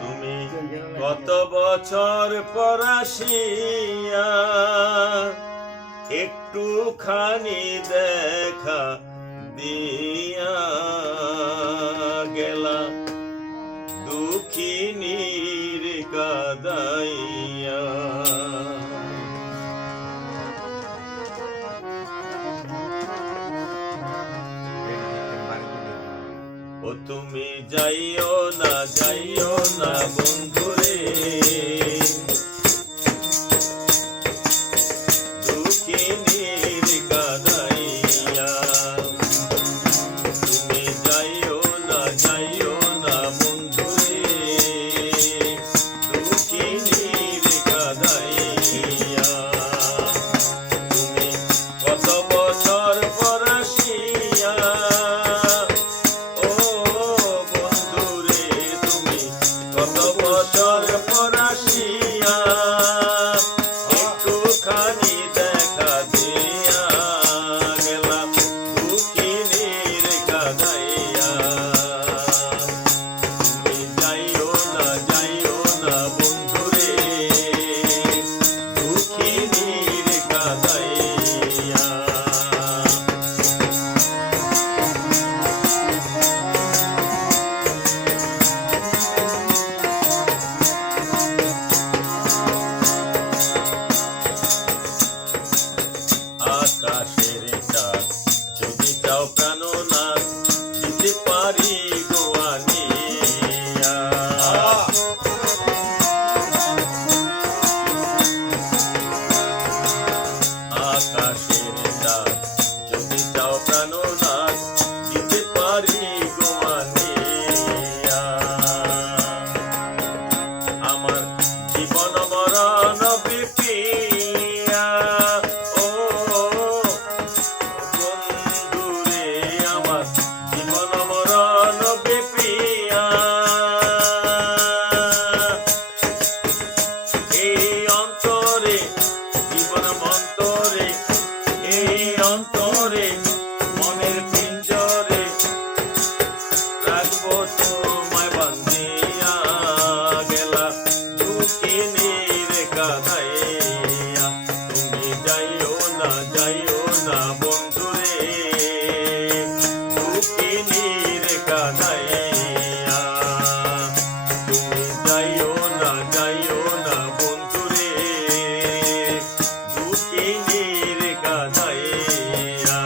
তুমি কত বছর পর আসিয়া একটুখানি দেখা দিয়া গেলা, দুঃখিনীর কাদাইয়া। ও তুমি যাইও না বন্ধুরে, দুঃখিনীর কাদাইয়া। তুমি যাইও না বন্ধুরে, দুঃখিনীর কাদাইয়া। তুমি কত বছর পর আসিয়া, কত বছর পর আসিয়া একটুখানি দেখা দিয়া গেলা, দুঃখিনীর কাদাইয়া। তুমি যাইও না বন্ধুরে, দুঃখিনীর কাদাইয়া। আকাশের চাঁদ যদি চাও প্রাণনাথ, দিতে পারি গো আনিয়া। আকাশের চাঁদ যদি চাও প্রাণনাথ, দিতে পারি গো আনিয়া। আমার জীবন মরণ বিপিয়া, জীবন মরণ বিপিয়া। এই অন্তরে জীবন মন্তরে, এই অন্তরে মনের পিঞ্জরে রাখবো তোমায় বান্ধিয়া গেলা, দুঃখিনীর কাদাইয়া। তুমি যাইও না বন্ধুরে, দুঃখিনীর কাদাইয়া। তুমি যাইও না বন্ধুরে, দুঃখিনীর কাদাইয়া।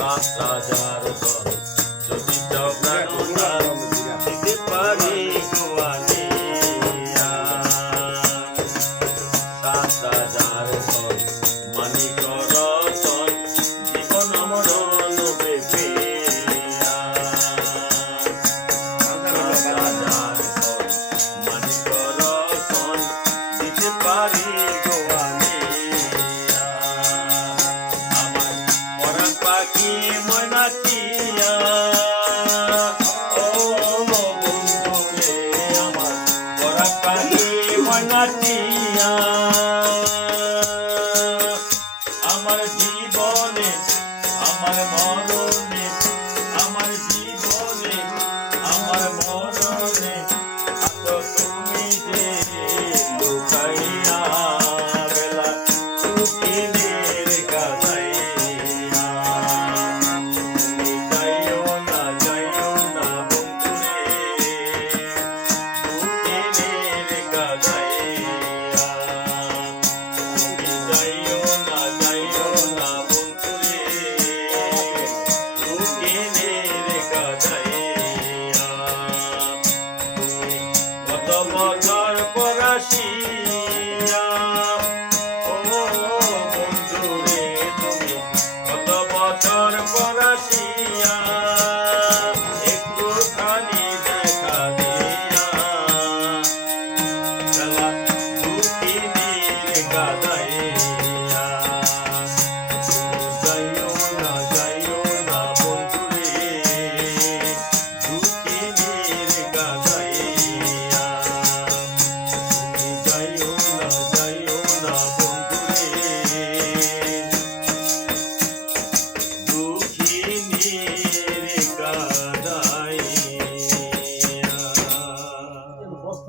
রাজার দল যদি চাও প্রাণনাথ, দিতে পারি গো আনিয়া। রাজার দল মানিক রতন, জীবন মরণ বিপিয়া। রাজার দল মানিক রতন, দিতে পারি গো আনিয়া। আমার পরাণ পাখি ময়নাটিয়া, ও বন্ধুরে আমার পরাণ পাখি ময়নাটিয়া। আমার জীবনে আমার মরণে, আমার জীবনে আমার মরণে তুমি যে লুকাইয়া গেলা, দুঃখিনীর কাদাইয়া। তুমি যাইও না বন্ধুরে, দুঃখিনীর কাদাইয়া। তুমি যাইও না বন্ধুরে, দুঃখিনীর কাদাইয়া। তুমি কত বছর পর আসিয়া, ও বন্ধুরে, তুমি কত বছর পর আসিয়া একটুখানি দেখা দিয়া গেলা, দুঃখিনীর কাদাইয়া।